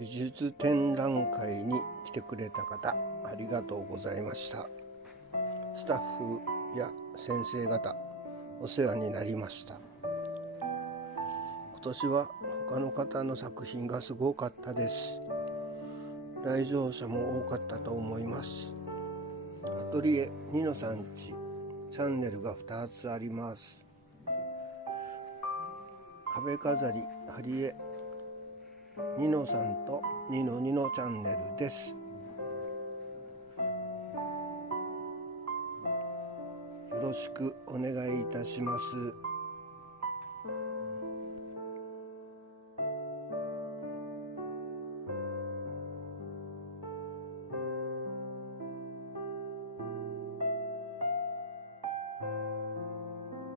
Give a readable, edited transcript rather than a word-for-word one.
美術展覧会に来てくれた方、ありがとうございました。スタッフや先生方、お世話になりました。今年は他の方の作品がすごかったです。来場者も多かったと思います。アトリエニノさんちチャンネルが2つあります。壁飾り貼り絵ニノさんとニノニノチャンネルです。よろしくお願いいたします。